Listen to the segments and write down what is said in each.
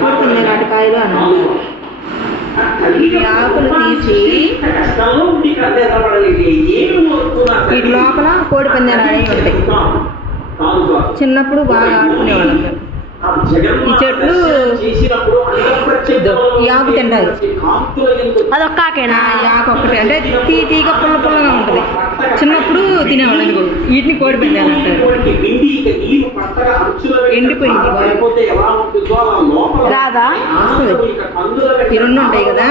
కోడిపందాలు అటకాయలు అని అంటారు. ఈ ఆకులు తీసి వీటి లోపల కోడిపందాలు అనేవి ఉంటాయి. చిన్నప్పుడు బాగా ఆడుకునేవాళ్ళం మేము. ఈ చెట్లు ఈ ఆకు తింటారు. అదొక్క ఆకేనా? ఈ ఆకు ఒక్కటే అంటే తీగ పుల్ల పుల్లగా ఉంటుంది. చిన్నప్పుడు తినేవాళ్ళు. ఇదిగో వీటిని కోడిపందాలు అంటారు. ఎండిపోయింది రాదా? ఈ రెండు ఉంటాయి కదా,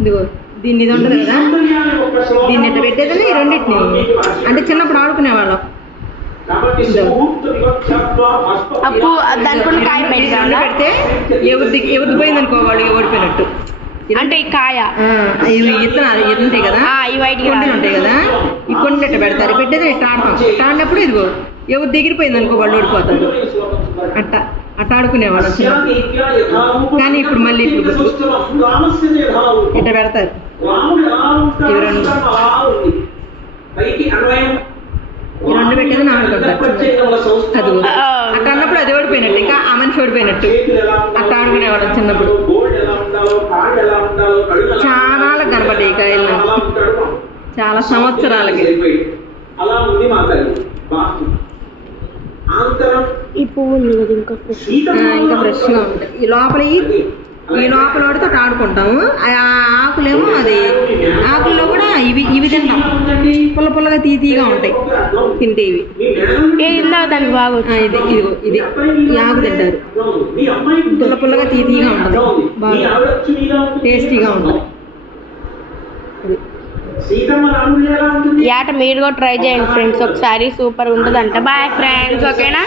ఇదిగో దీన్ని ఇది ఉంటుంది కదా, దీన్ని ఎట్ట పెట్టేదని ఈ రెండింటిని అంటే చిన్నప్పుడు ఆడుకునేవాళ్ళం. అప్పు దానిపైన కాయ పెడితే ఎవరిది పోయింది అనుకో వాడు ఓడిపోయినట్టు. అంటే ఈ కాయ ఇవి ఇత్తనాలు ఉంటాయి కదా, ఈ వైట్ కొండలు ఉంటాయి కదా, ఈ కొండలు ఎట్ట పెడతారు. పెట్టేది ఇట్లా ఆడతాం. ఇట్లా ఆడినప్పుడు ఇదిగో ఎవరు దిగిరిపోయింది అనుకో వాళ్ళు ఓడిపోతారు. అట్ట ఆడుకునేవాళ్ళం చిన్నప్పుడు. కానీ ఇప్పుడు మళ్ళీ ఇప్పుడు ఇట్ట పెడతారు. ఇవి రెండు పెట్టేది ఆడుకుంటారు. అదిగో అట్ట అన్నప్పుడు అది ఓడిపోయినట్టు, ఇంకా ఆ మనిషి ఓడిపోయినట్టు అట్ట ఆడుకునేవాళ్ళం చిన్నప్పుడు. చాలా కనపడ్డాయి కాయలు నాకు, చాలా సంవత్సరాలకి. ఈ పువ్వు ఇంకా ఫ్రెష్గా ఉంటాయి. ఈ లోపల వాడితో ఆడుకుంటాము. ఆ ఆకులేమో అది ఆకుల్లో కూడా ఇవి తింటాం. పుల్ల పుల్లగా తీగా ఉంటాయి తింటే. ఇవి దానికి బాగా ఇది ఈ ఆకు తింటారు. పుల్ల పుల్లగా తీగా ఉంటుంది, బాగా టేస్టీగా ఉంటుంది. ఏట మీరు కూడా ట్రై చేయండి ఫ్రెండ్స్ ఒకసారి, సూపర్ ఉంటుందంట. బాయ్ ఫ్రెండ్స్, ఓకేనా?